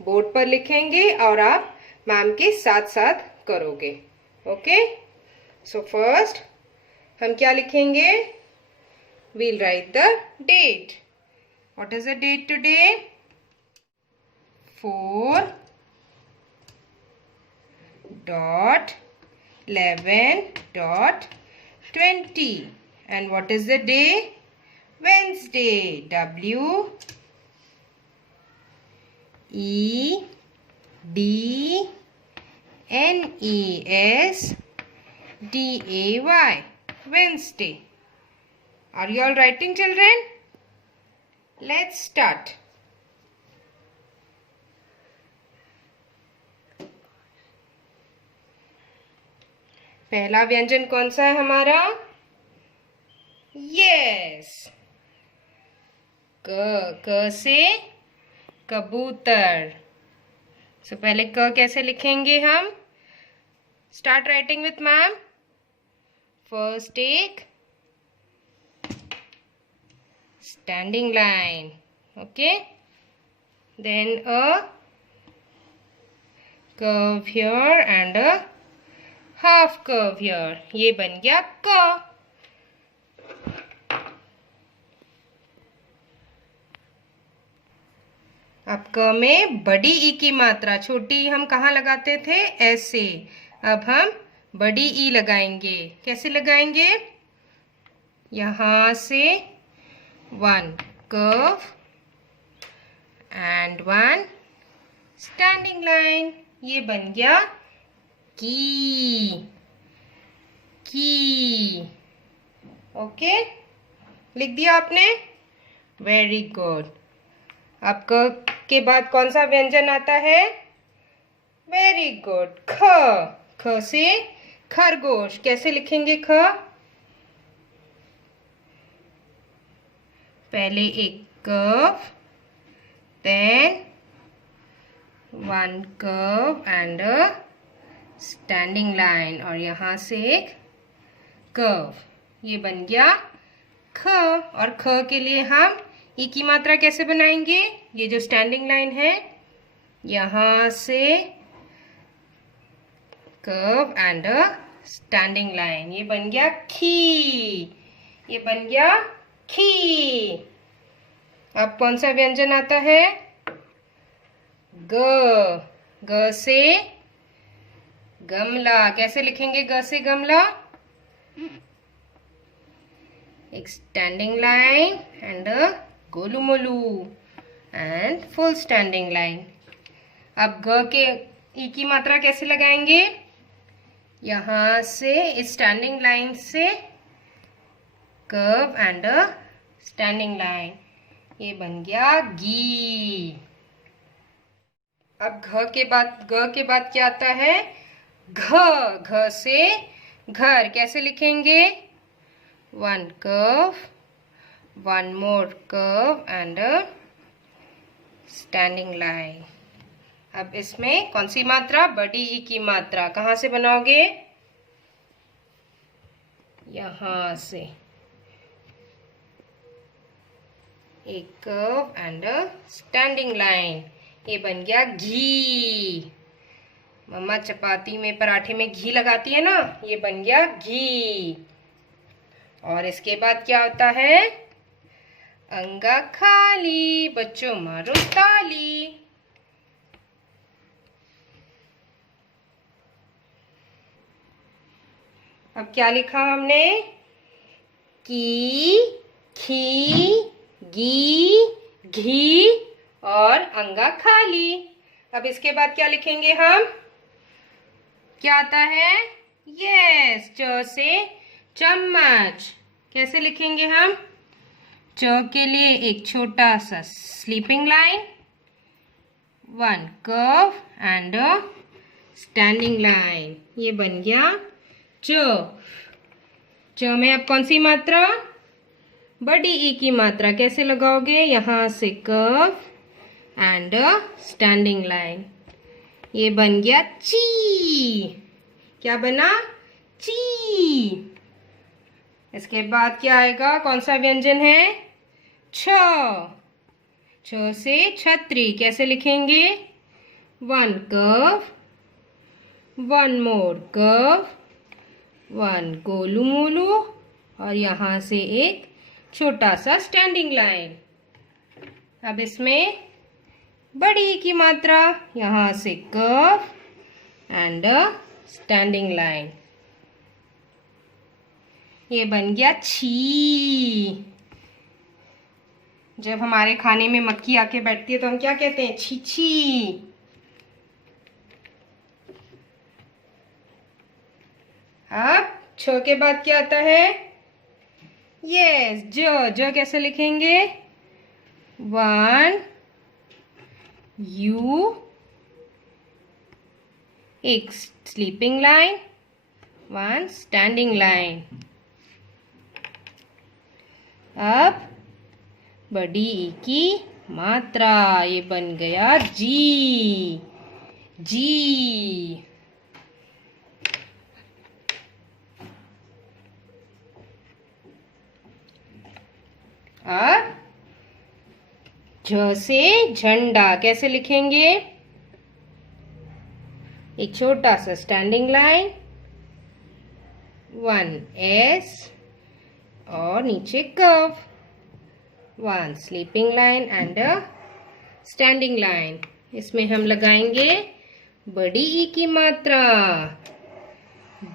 Board पर लिखेंगे और आप मैम के साथ साथ करोगे। ओके, सो फर्स्ट हम क्या लिखेंगे? We'll write the date. What is the date today? 4.11.20. And what is the day? Wednesday. WEDNESDAY. Wednesday. Are you all writing, children? Let's start. पहला व्यंजन कौन सा है हमारा? यस, क से कबूतर। सो पहले क कैसे लिखेंगे हम? Start writing with ma'am. First take standing line, okay, then a curve here and a half curve here. ये बन गया क। अब क में बड़ी ई की मात्रा, छोटी ई हम कहाँ लगाते थे? ऐसे। अब हम बड़ी ई लगाएंगे। कैसे लगाएंगे? यहां से 1 कर्व एंड 1 स्टैंडिंग लाइन। ये बन गया की। ओके, लिख दिया आपने? Very good. अब क के बाद कौन सा व्यंजन आता है? वेरी गुड, ख। ख से खरगोश। कैसे लिखेंगे ख? पहले एक curve, then 1 curve and a standing line, और यहां से एक कर्व। ये बन गया ख। और ख के लिए हम ई की मात्रा कैसे बनाएंगे? ये जो स्टैंडिंग लाइन है, यहां से curve and a standing line. ये बन गया खी। ये बन गया खी। अब कौन सा व्यंजन आता है? ग। ग से गमला। कैसे लिखेंगे ग से गमला? एक स्टैंडिंग लाइन एंड अ गोलू मोलू एंड फुल स्टैंडिंग लाइन। अब ग के ई की मात्रा कैसे लगाएंगे? यहां से इस स्टैंडिंग लाइन से curve and a standing line. ये बन गया गी। अब ग के बाद क्या आता है? घ। घ से घर। कैसे लिखेंगे? 1 curve, 1 more curve and a standing line. अब इसमें कौन सी मात्रा? बड़ी ई की मात्रा। कहाँ से बनाओगे? यहां से एक curve and a standing line. ये बन गया घी। मम्मा चपाती में, पराठे में घी लगाती है ना, ये बन गया घी। और इसके बाद क्या होता है? अंगा खाली। बच्चों मारो ताली। अब क्या लिखा हमने? की, खी, गी, घी और अंगा खाली। अब इसके बाद क्या लिखेंगे हम? क्या आता है? यस, च से चम्मच। कैसे लिखेंगे हम? च के लिए एक छोटा सा sleeping line, 1 curve and a standing line. ये बन गया च। च में अब कौन सी मात्रा? बड़ी ई की मात्रा। कैसे लगाओगे? यहां से curve and a standing line. ये बन गया ची। क्या बना? ची। इसके बाद क्या आएगा? कौन सा व्यंजन है? छ। छ से छतरी। कैसे लिखेंगे? one curve, one more curve, one Golu Molu और यहाँ से एक छोटा सा स्टैंडिंग लाइन। अब इसमें बड़ी की मात्रा, यहाँ से curve and a standing line. ये बन गया छी। जब हमारे खाने में मक्खी आके बैठती है तो हम क्या कहते हैं? छी छी। अब छ के बाद क्या आता है? यस, ज कैसे लिखेंगे? वन यू, एक sleeping line, one standing line. अब बड़ी ई की मात्रा, ये बन गया जी। जी। अब झ से झंडा कैसे लिखेंगे? एक छोटा सा स्टैंडिंग लाइन, वन एस और नीचे curve, one sleeping line and a standing line. इसमें हम लगाएंगे बड़ी ई की मात्रा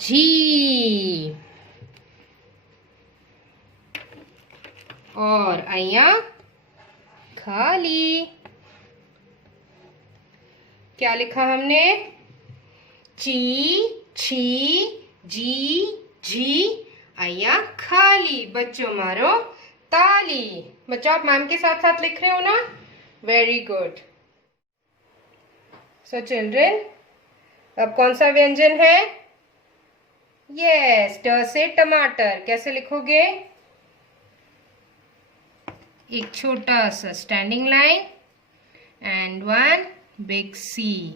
जी और अया खाली। क्या लिखा हमने? ची छी जी जी अया खाली। बच्चों मारो ताली। बच्चों आप मैम के साथ साथ लिख रहे हो ना? Very good. सो चिल्ड्रन, अब कौन सा व्यंजन है? यस, ट से टमाटर। कैसे लिखोगे? एक छोटा सा standing line and one big C.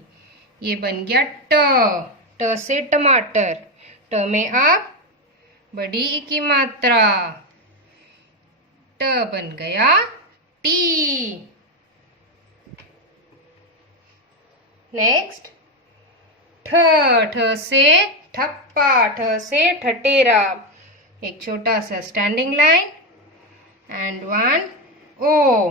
ये बन गया ट। ट से टमाटर। ट में आप बड़ी ई की मात्रा, ट बन गया टी। नेक्स्ट ठ। ठ से ठप्पा। ठ से ठटेरा। एक छोटा सा स्टैंडिंग लाइन एंड वन ओ।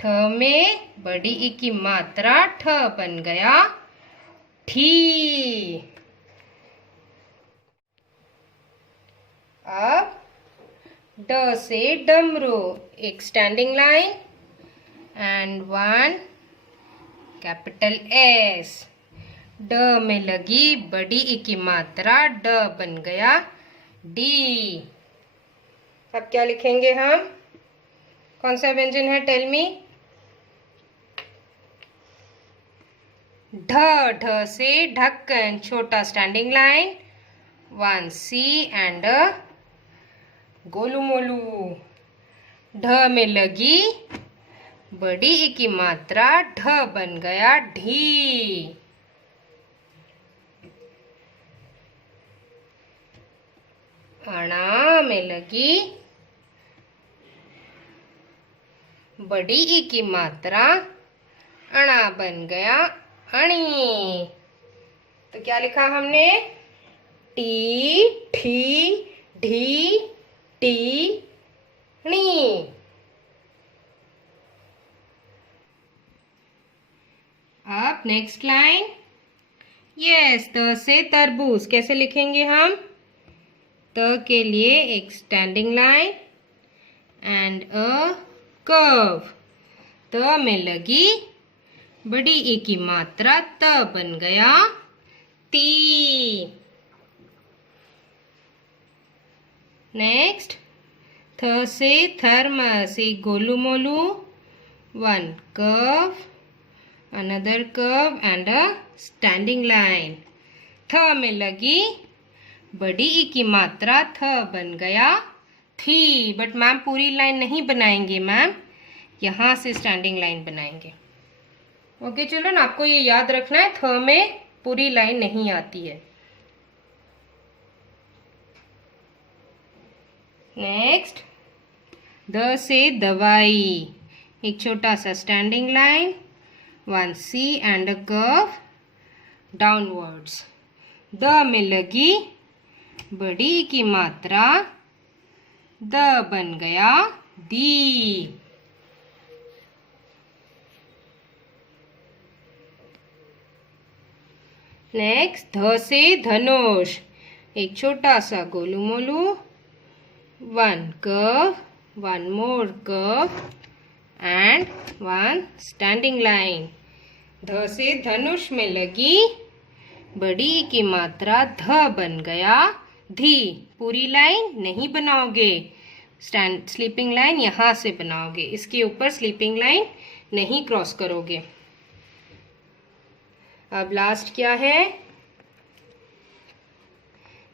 ठ में बड़ी ई की मात्रा, ठ बन गया ठी। अब ड से डमरू। एक standing line and one capital S. ड में लगी बड़ी ई की मात्रा, ड बन गया डी। अब क्या लिखेंगे हम? कौन सा व्यंजन है? Tell me. ढ। ढ से ढक्कन। छोटा standing line, one C and गोलू मोलू। ढ में लगी बड़ी ई की मात्रा, ढ बन गया ढी। अणा में लगी बड़ी ई की मात्रा, अणा बन गया अणी। तो क्या लिखा हमने? टी ठी ढी टी णी। अब नेक्स्ट लाइन। यस, त से तरबूज। कैसे लिखेंगे हम? त के लिए एक standing line and a curve. त में लगी बड़ी ई की मात्रा, त बन गया ती। नेक्स्ट थ से थर्मस। एक Golu Molu, one curve, another curve and a standing line. थ में लगी बड़ी ई की मात्रा, थ बन गया थी। बट मैम पूरी लाइन नहीं बनाएंगे मैम, यहाँ से स्टैंडिंग लाइन बनाएंगे। ओके चिल्ड्रन, आपको ये याद रखना है, थ में पूरी लाइन नहीं आती है। नेक्स्ट द से दवाई। एक छोटा सा standing line, one C and a curve downwards. द में लगी बड़ी ई की मात्रा, द बन गया दी। नेक्स्ट ध से धनुष, एक छोटा सा Golu Molu, one curve, one more curve and one standing line. ध से धनुष में लगी बड़ी की मात्रा, ध बन गया धी। पूरी लाइन नहीं बनाओगे, स्लीपिंग लाइन यहाँ से बनाओगे, इसके ऊपर स्लीपिंग लाइन नहीं क्रॉस करोगे। अब लास्ट क्या है?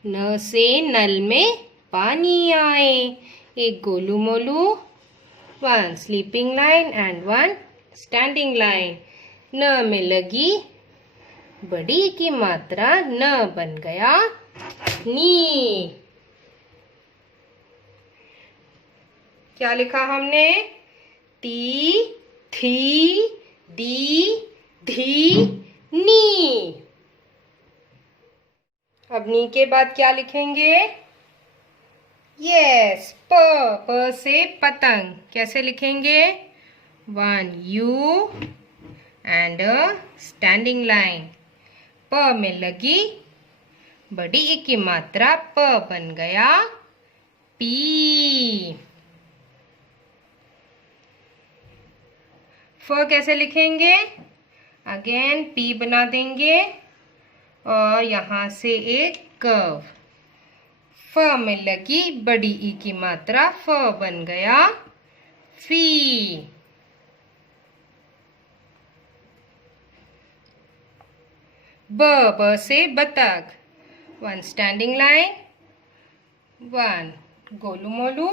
न से नल में पानी आए, एक Golu Molu, one sleeping line and one standing line. न में लगी बड़ी की मात्रा, न बन गया नी। क्या लिखा हमने? ती, थी, दी, धी, नी। अब नी के बाद क्या लिखेंगे? यस, प, प से पतंग। कैसे लिखेंगे? One you and a standing line. प में लगी बड़ी ई की मात्रा, प बन गया पी। फ कैसे लिखेंगे? अगेन पी बना देंगे और यहां से एक कर्व। फ में लगी बड़ी ई की मात्रा, फ बन गया फी। ब से बतख, वन स्टैंडिंग लाइन, वन गोलू मोलू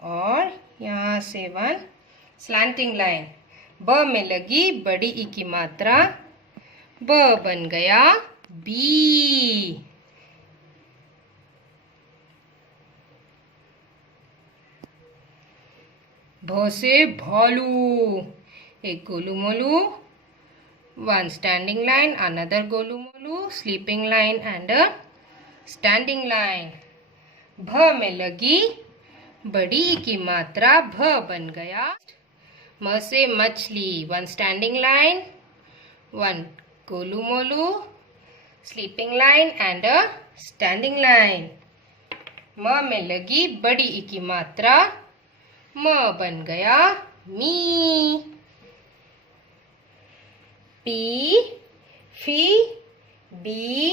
और यहां से वन स्लैंटिंग लाइन। ब में लगी बड़ी ई की मात्रा, ब बन गया बी। भ से भालू, एक Golu Molu, one standing line, another Golu मोलू, sleeping line and a standing line. भ में लगी बड़ी ई की मात्रा, भ बन गया। म से मछली, वन स्टैंडिंग लाइन, वन गोलू मोलू, sleeping line and a standing line. म में लगी बड़ी ई की मात्रा, म बन गया मी। पी, फी, बी,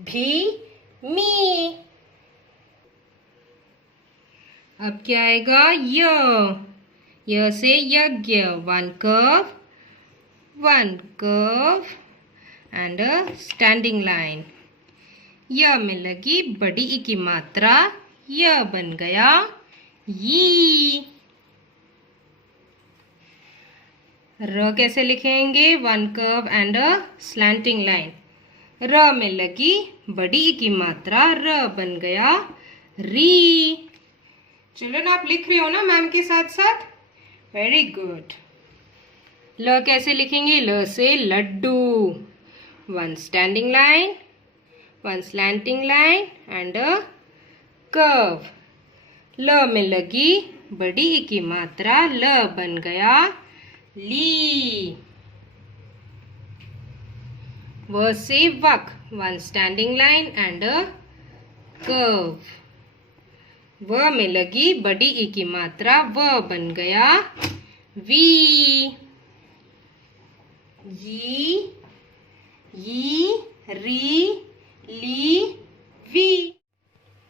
भी, मी। अब क्या आएगा? य से यज्ञ, one curve and a standing line. य में लगी बड़ी ई की मात्रा, य बन गया यी। र कैसे लिखेंगे? One curve and a slanting line. र में लगी बड़ी ई की मात्रा, र बन गया री। चिल्ड्रन आप लिख रहे हो ना मैम के साथ साथ? Very good. ल कैसे लिखेंगे? ल से लड्डू, one standing line, one slanting line and a curve. ल में लगी बड़ी ई की मात्रा, ल बन गया ली। व से वक, one standing line and a curve. व में लगी बड़ी ई की मात्रा, व बन गया वी। यी, री, ली, वी।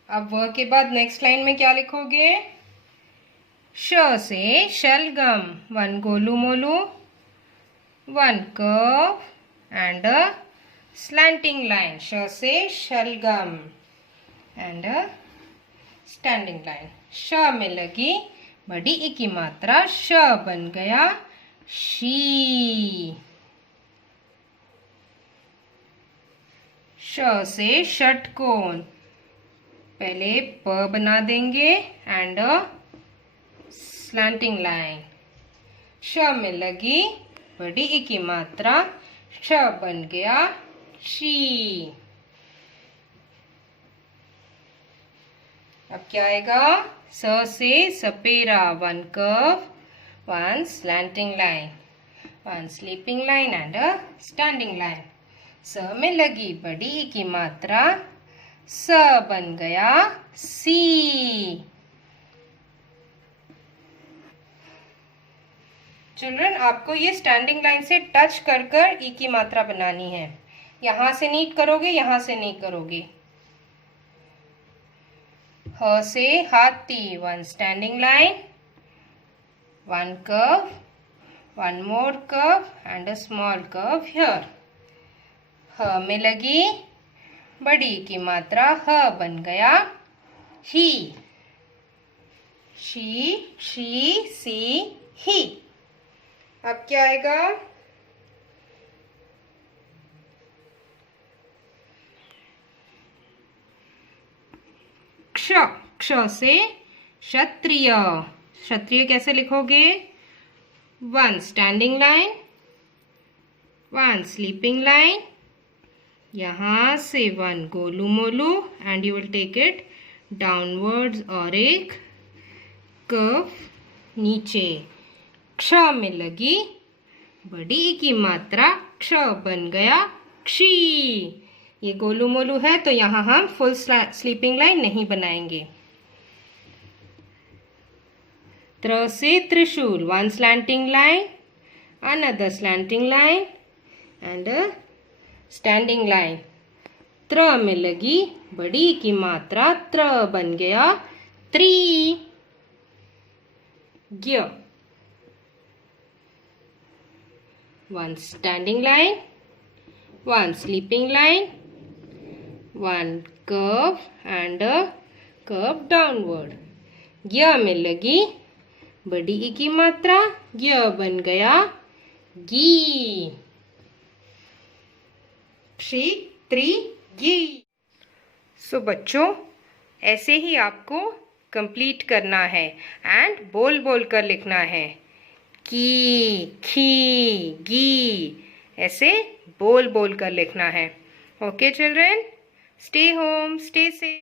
अब व के बाद नेक्स्ट लाइन में क्या लिखोगे? श से शलगम, वन गोलू Molu, one curve and a slanting line. श से शलगम एंड अ स्टैंडिंग लाइन। श में लगी बड़ी ई की मात्रा, श बन गया शी। श से षटकोण, पहले प बना देंगे एंड अ स्लैंटिंग लाइन। श में लगी बड़ी ई की मात्रा श बन गया शी। अब क्या आएगा? स से सपेरा, one curve, one slanting line, one sleeping line and a standing line. स में लगी बड़ी ई की मात्रा, स बन गया सी। चिल्ड्रन, आपको ये स्टैंडिंग लाइन से टच कर कर ई की मात्रा बनानी है। यहां से नहीं करोगे, यहां से नहीं करोगे। ह से हाथी, one standing line, one curve, one more curve and a small curve here. ह में लगी बड़ी की मात्रा, ह बन गया ही। शी, सी, ही। अब क्या आएगा? क्ष, क्ष से क्षत्रिय। क्षत्रिय कैसे लिखोगे? One standing line, one sleeping line, यहां से वन गोलू मोलू and you will take it downwards और एक कर्व नीचे। क्ष में लगी बड़ी की मात्रा, क्ष बन गया क्षी। ये गोलू मोलू है तो यहां हम फुल स्लीपिंग लाइन नहीं बनाएंगे। त्र से त्रिशूल, one slanting line, another slanting line and a standing line. त्र में लगी बड़ी की मात्रा, त्र बन गया त्रि। ज्ञ, one standing line, one sleeping line, one curve and a curve downward. ज्ञ में लगी बड़ी ई की मात्रा, ज्ञ बन गया गी। क्षी, त्रि, गी। सो बच्चों, ऐसे ही आपको कंप्लीट करना है एंड बोल बोल कर लिखना है। की, खी, गी, ऐसे बोल बोल कर लिखना है। Okay children, stay home, stay safe.